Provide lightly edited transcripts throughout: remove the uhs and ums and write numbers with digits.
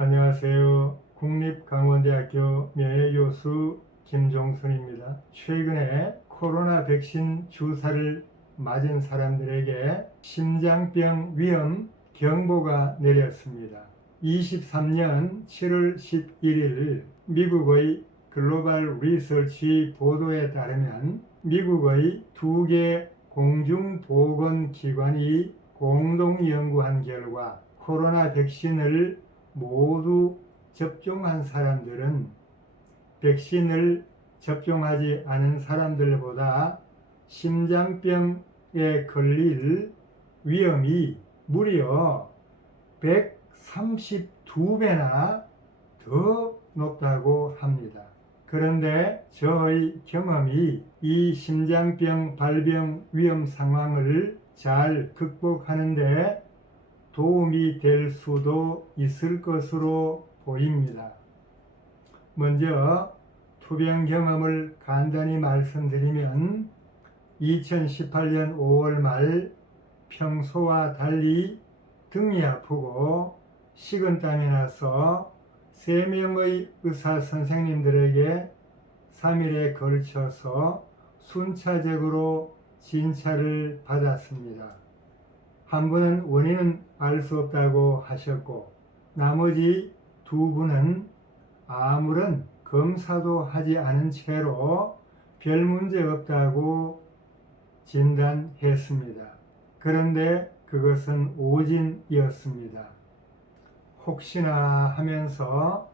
안녕하세요. 국립강원대학교 명예교수 김종선입니다. 최근에 코로나 백신 주사를 맞은 사람들에게 심장병 위험 경보가 내렸습니다. 23년 7월 11일 미국의 글로벌 리서치 보도에 따르면 미국의 2개 공중보건기관이 공동 연구한 결과 코로나 백신을 모두 접종한 사람들은 백신을 접종하지 않은 사람들보다 심장병에 걸릴 위험이 무려 132배나 더 높다고 합니다. 그런데 저의 경험이 이 심장병 발병 위험 상황을 잘 극복하는 데 도움이 될 수도 있을 것으로 보입니다. 먼저 투병 경험을 간단히 말씀드리면 2018년 5월 말 평소와 달리 등이 아프고 식은땀이 나서 3명의 의사 선생님들에게 3일에 걸쳐서 순차적으로 진찰을 받았습니다. 한 분은 원인은 알 수 없다고 하셨고 나머지 2분은 아무런 검사도 하지 않은 채로 별 문제 없다고 진단했습니다. 그런데 그것은 오진이었습니다. 혹시나 하면서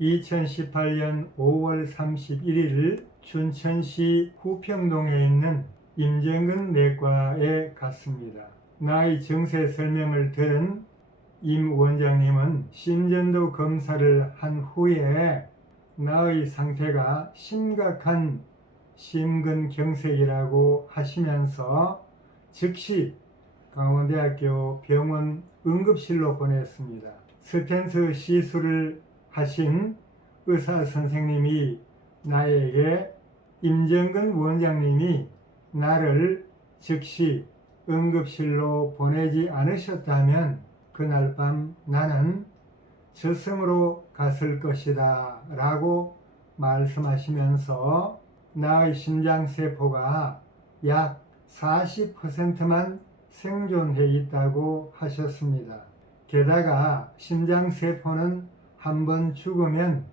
2018년 5월 31일 춘천시 후평동에 있는 임정근 내과에 갔습니다. 나의 증세 설명을 들은 임 원장님은 심전도 검사를 한 후에 나의 상태가 심각한 심근경색이라고 하시면서 즉시 강원대학교 병원 응급실로 보냈습니다. 스텐트 시술을 하신 의사 선생님이 나에게 임정근 원장님이 나를 즉시 응급실로 보내지 않으셨다면 그날 밤 나는 저승으로 갔을 것이다 라고 말씀하시면서 나의 심장세포가 약 40%만 생존해 있다고 하셨습니다. 게다가 심장세포는 한번 죽으면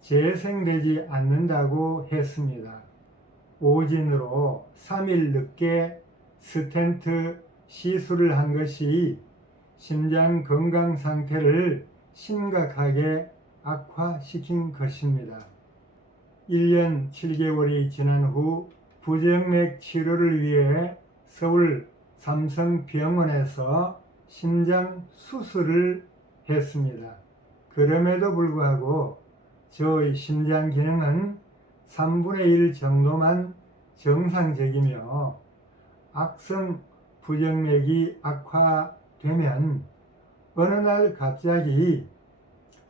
재생되지 않는다고 했습니다. 오진으로 3일 늦게 스텐트 시술을 한 것이 심장 건강 상태를 심각하게 악화시킨 것입니다. 1년 7개월이 지난 후 부정맥 치료를 위해 서울 삼성병원에서 심장 수술을 했습니다. 그럼에도 불구하고 저의 심장 기능은 3분의 1 정도만 정상적이며 악성 부정맥이 악화되면 어느 날 갑자기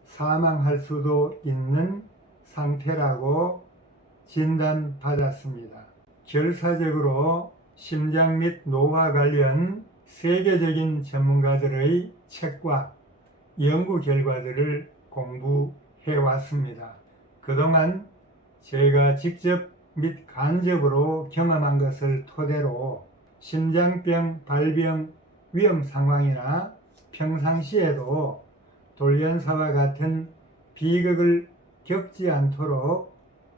사망할 수도 있는 상태라고 진단받았습니다. 결사적으로 심장 및 노화 관련 세계적인 전문가들의 책과 연구 결과들을 공부해 왔습니다. 그동안 제가 직접 및 간접으로 경험한 것을 토대로 심장병 발병 위험 상황이나 평상시에도 돌연사와 같은 비극을 겪지 않도록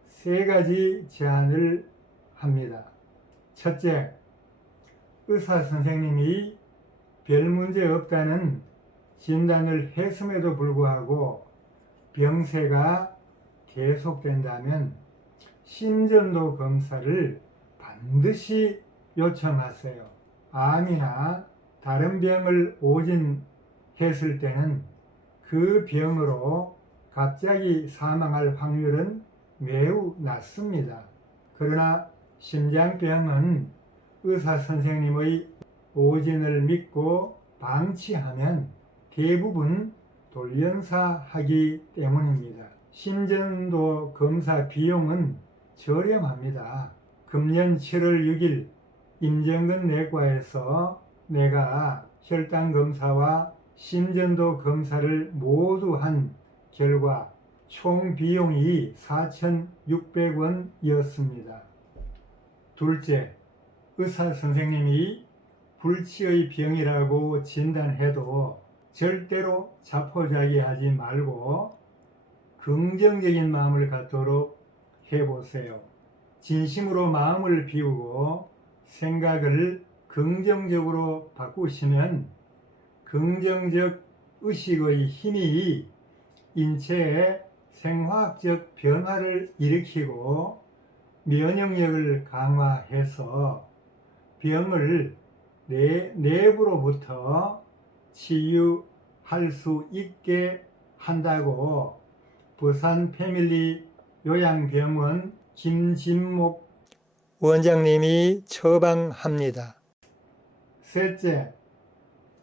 3가지 제안을 합니다. 첫째, 의사 선생님이 별 문제 없다는 진단을 했음에도 불구하고 병세가 계속된다면 심전도 검사를 반드시 요청하세요. 암이나 다른 병을 오진했을 때는 그 병으로 갑자기 사망할 확률은 매우 낮습니다. 그러나 심장병은 의사 선생님의 오진을 믿고 방치하면 대부분 돌연사하기 때문입니다. 심전도 검사 비용은 저렴합니다. 금년 7월 6일 임정근 내과에서 내가 혈당 검사와 심전도 검사를 모두 한 결과 총 비용이 4,600원이었습니다. 둘째, 의사 선생님이 불치의 병이라고 진단해도 절대로 자포자기하지 말고 긍정적인 마음을 갖도록 해보세요. 진심으로 마음을 비우고 생각을 긍정적으로 바꾸시면 긍정적 의식의 힘이 인체에 생화학적 변화를 일으키고 면역력을 강화해서 병을 내 내부로부터 치유할 수 있게 한다고 부산 패밀리 요양병원 김진목 원장님이 처방합니다. 셋째,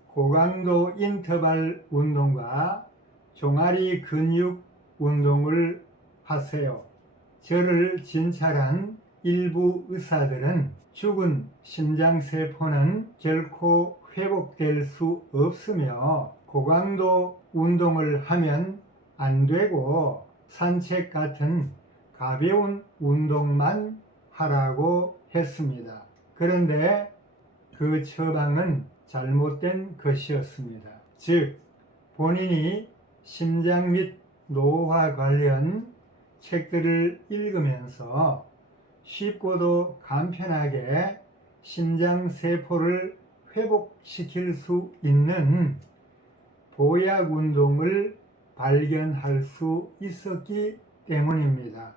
고강도 인터벌 운동과 종아리 근육 운동을 하세요. 저를 진찰한 일부 의사들은 죽은 심장세포는 결코 회복될 수 없으며 고강도 운동을 하면 안 되고 산책 같은 가벼운 운동만 하라고 했습니다. 그런데 그 처방은 잘못된 것이었습니다. 즉, 본인이 심장 및 노화 관련 책들을 읽으면서 쉽고도 간편하게 심장세포를 회복시킬 수 있는 보약 운동을 발견할 수 있었기 때문입니다.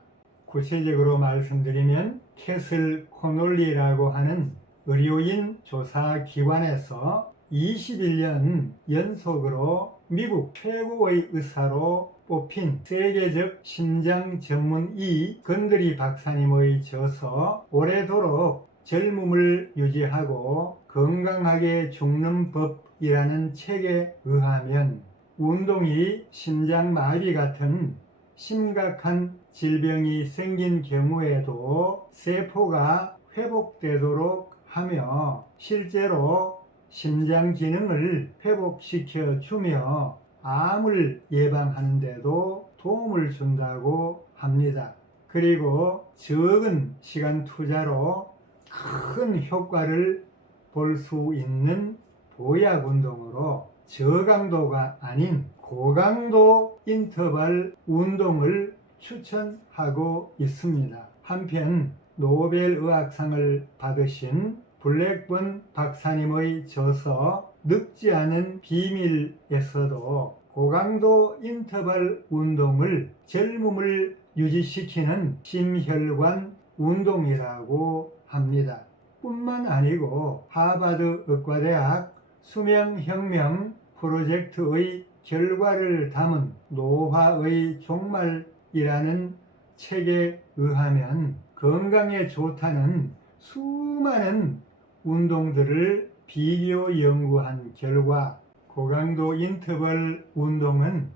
구체적으로 말씀드리면 캐슬 코놀리라고 하는 의료인 조사기관에서 21년 연속으로 미국 최고의 의사로 뽑힌 세계적 심장 전문의 건드리 박사님의 저서 오래도록 젊음을 유지하고 건강하게 죽는 법이라는 책에 의하면 운동이 심장마비 같은 심각한 질병이 생긴 경우에도 세포가 회복되도록 하며 실제로 심장 기능을 회복시켜 주며 암을 예방하는 데도 도움을 준다고 합니다. 그리고 적은 시간 투자로 큰 효과를 볼 수 있는 보약 운동으로 저강도가 아닌 고강도 인터벌 운동을 추천하고 있습니다. 한편 노벨의학상을 받으신 블랙번 박사님의 저서 늙지 않은 비밀에서도 고강도 인터벌 운동을 젊음을 유지시키는 심혈관 운동이라고 합니다. 뿐만 아니고 하버드 의과대학 수명혁명 프로젝트의 결과를 담은 노화의 종말이라는 책에 의하면 건강에 좋다는 수많은 운동들을 비교 연구한 결과 고강도 인터벌 운동은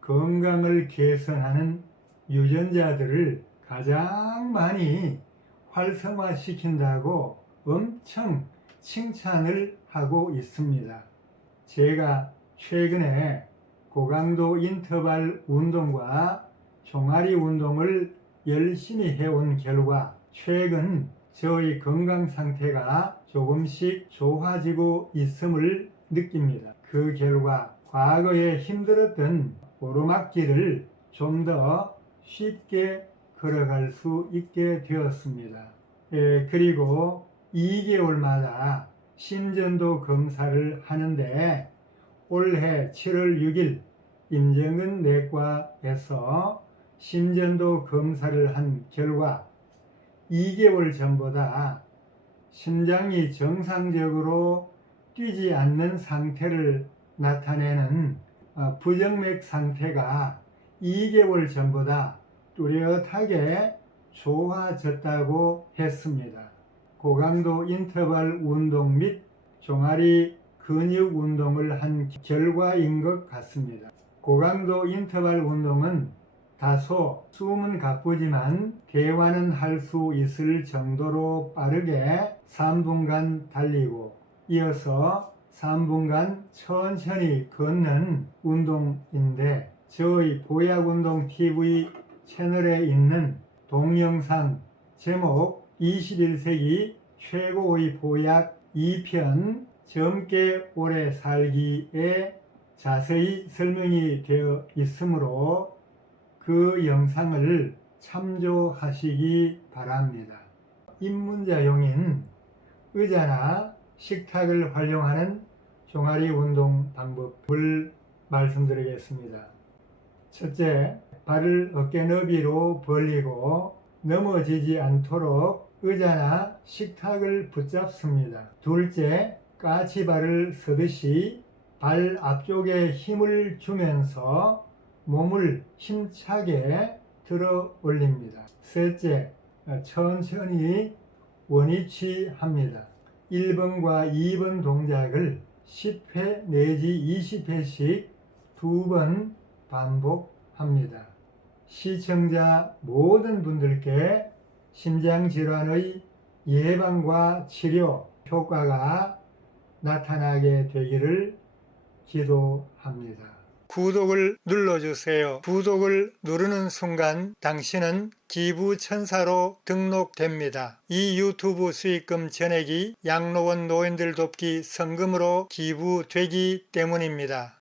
건강을 개선하는 유전자들을 가장 많이 활성화시킨다고 엄청 칭찬을 하고 있습니다. 제가 최근에 고강도 인터벌 운동과 종아리 운동을 열심히 해온 결과 최근 저의 건강 상태가 조금씩 좋아지고 있음을 느낍니다. 그 결과 과거에 힘들었던 오르막길을 좀 더 쉽게 걸어갈 수 있게 되었습니다. 그리고 2개월마다 심전도 검사를 하는데 올해 7월 6일 임정근 내과에서 심전도 검사를 한 결과 2개월 전보다 심장이 정상적으로 뛰지 않는 상태를 나타내는 부정맥 상태가 2개월 전보다 뚜렷하게 좋아졌다고 했습니다. 고강도 인터벌 운동 및 종아리 근육 운동을 한 결과인 것 같습니다. 고강도 인터벌 운동은 다소 숨은 가쁘지만 대화는 할 수 있을 정도로 빠르게 3분간 달리고 이어서 3분간 천천히 걷는 운동인데 저희 보약운동 TV 채널에 있는 동영상 제목 21세기 최고의 보약 2편 젊게 오래 살기에 자세히 설명이 되어 있으므로 그 영상을 참조하시기 바랍니다. 입문자용인 의자나 식탁을 활용하는 종아리 운동 방법을 말씀드리겠습니다. 첫째, 발을 어깨 너비로 벌리고 넘어지지 않도록 의자나 식탁을 붙잡습니다. 둘째, 까치발을 서듯이 발 앞쪽에 힘을 주면서 몸을 힘차게 들어 올립니다. 셋째, 천천히 원위치 합니다. 1번과 2번 동작을 10회 내지 20회씩 2번 반복합니다. 시청자 모든 분들께 심장질환의 예방과 치료 효과가 나타나게 되기를 기도합니다. 구독을 눌러주세요. 구독을 누르는 순간 당신은 기부천사로 등록됩니다. 이 유튜브 수익금 전액이 양로원 노인들 돕기 성금으로 기부되기 때문입니다.